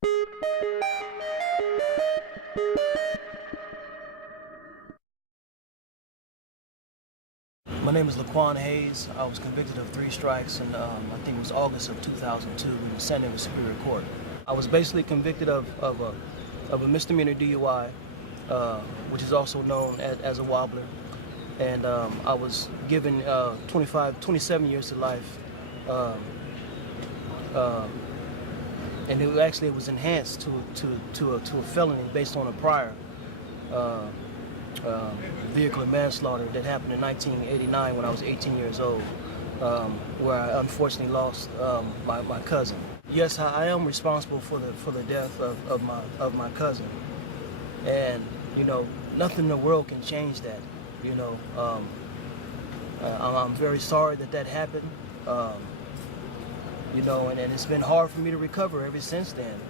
My name is Laquan Hayes. I was convicted of 3 strikes in, I think it was August of 2002 in the San Diego Superior Court. I was basically convicted of a misdemeanor DUI, which is also known as a wobbler. And I was given 27 years to life. And it was enhanced to a felony based on a prior vehicular manslaughter that happened in 1989 when I was 18 years old, where I unfortunately lost my cousin. Yes, I am responsible for the death of my cousin, and nothing in the world can change that. I'm very sorry that happened. And it's been hard for me to recover ever since then.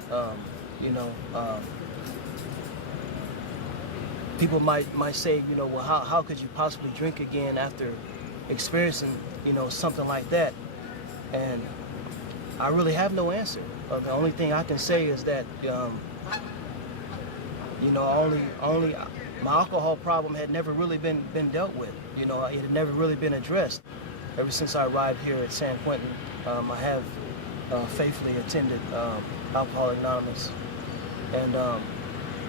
People might say, well, how could you possibly drink again after experiencing, something like that? And I really have no answer. The only thing I can say is that, only my alcohol problem had never really been dealt with. It had never really been addressed. Ever since I arrived here at San Quentin, I have faithfully attended Alcoholics Anonymous, and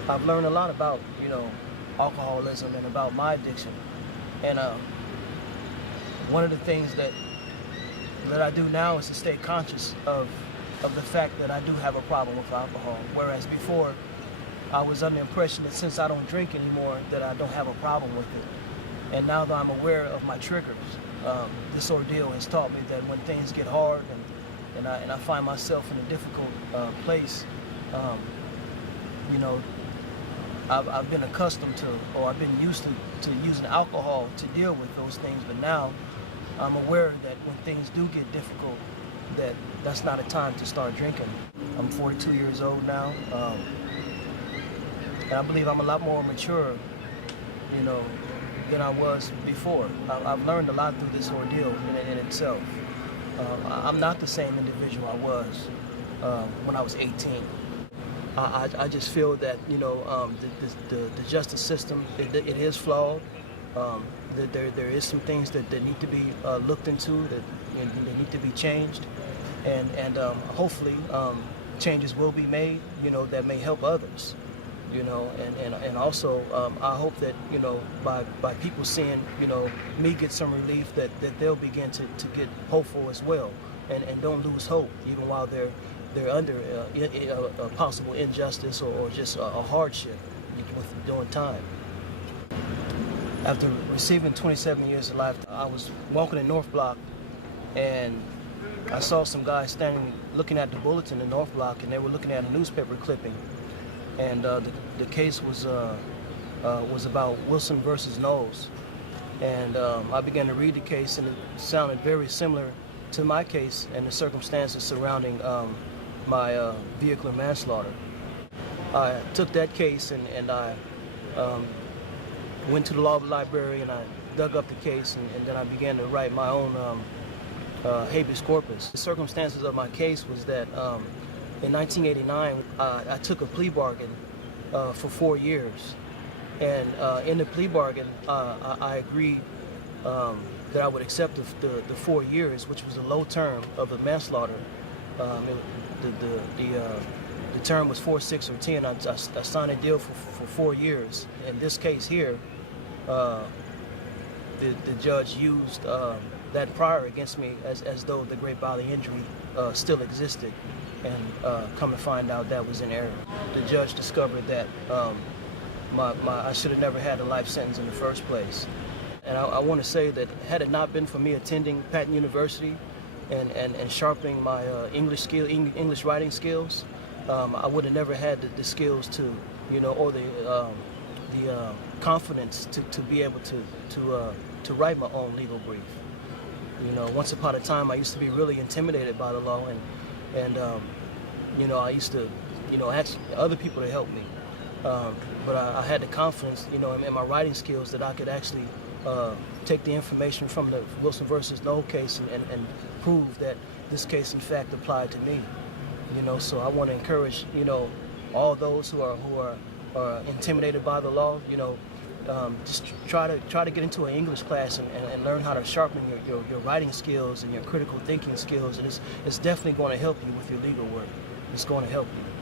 I've learned a lot about, alcoholism and about my addiction. And one of the things that I do now is to stay conscious of the fact that I do have a problem with alcohol, whereas before I was under the impression that since I don't drink anymore that I don't have a problem with it. And now that I'm aware of my triggers, this ordeal has taught me that when things get hard and I find myself in a difficult place, I've been accustomed to, or I've been used to using alcohol to deal with those things, but now I'm aware that when things do get difficult, that's not a time to start drinking. I'm 42 years old now, and I believe I'm a lot more mature, than I was before. I've learned a lot through this ordeal in itself. I'm not the same individual I was when I was 18. I just feel that the justice system it is flawed. That there is some things that need to be looked into, that they need to be changed, and hopefully changes will be made that may help others. And also I hope that by people seeing me get some relief, that they'll begin to get hopeful as well, and don't lose hope even while they're under a possible injustice or just a hardship during time. After receiving 27 years of life, I was walking in North Block, and I saw some guys standing looking at the bulletin in North Block, and they were looking at a newspaper clipping, and the case was about Wilson versus Knowles, and I began to read the case, and it sounded very similar to my case and the circumstances surrounding my vehicular manslaughter. I took that case and I went to the law library and I dug up the case, and then I began to write my own habeas corpus. The circumstances of my case was that in 1989 I took a plea bargain for 4 years, and in the plea bargain I agreed that I would accept the 4 years, which was a low term of the manslaughter. The term was 4, 6, or 10. I signed a deal for 4 years. In this case here, the judge used that prior against me as though the great bodily injury still existed, and come to find out that was in error. The judge discovered that I should have never had a life sentence in the first place. And I want to say that had it not been for me attending Patton University and sharpening my English writing skills, I would have never had the skills to, or the confidence to be able to write my own legal brief. Once upon a time I used to be really intimidated by the law, and I used to, ask other people to help me. But I had the confidence, in my writing skills that I could actually take the information from the Wilson versus Knoll case and prove that this case in fact applied to me. You know, so I want to encourage, you know, all those who are intimidated by the law, you know, just try to get into an English class and learn how to sharpen your writing skills and your critical thinking skills, and it's definitely going to help you with your legal work. It's going to help you.